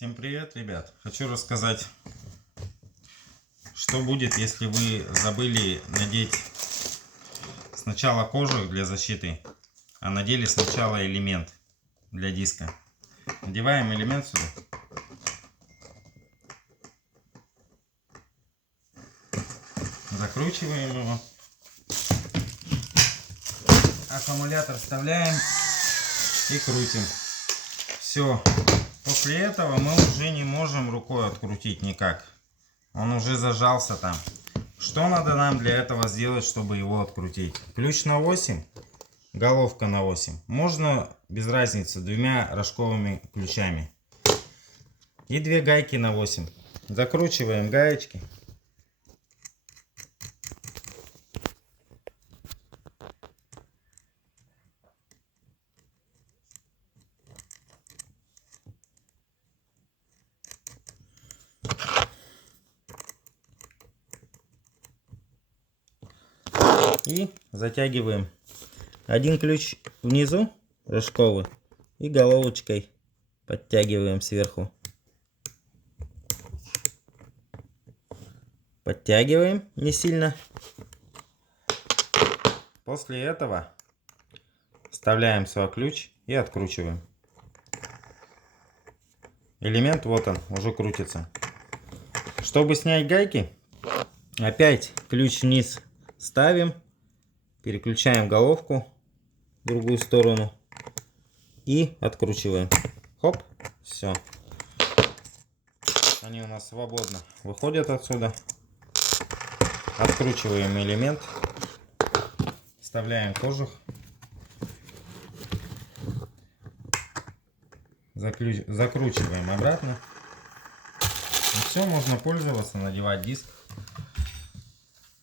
Всем привет, ребят! Хочу рассказать, что будет, если вы забыли надеть сначала кожух для защиты, а надели сначала элемент для диска. Надеваем элемент сюда. Закручиваем его. Аккумулятор вставляем и крутим. Все. После этого мы уже не можем рукой открутить никак. Он уже зажался там. Что надо нам для этого сделать, чтобы его открутить? Ключ на 8, головка на 8. Можно без разницы двумя рожковыми ключами. И 2 гайки на 8. Закручиваем гаечки. И затягиваем. Один ключ внизу рожковый и головочкой подтягиваем сверху. Подтягиваем не сильно. После этого вставляем свой ключ и откручиваем. Элемент вот он уже крутится. Чтобы снять гайки, опять ключ вниз ставим. Переключаем головку в другую сторону и откручиваем. Хоп, все. Они у нас свободно выходят отсюда. Откручиваем элемент. Вставляем кожух. Закручиваем обратно. И все, можно пользоваться, надевать диск.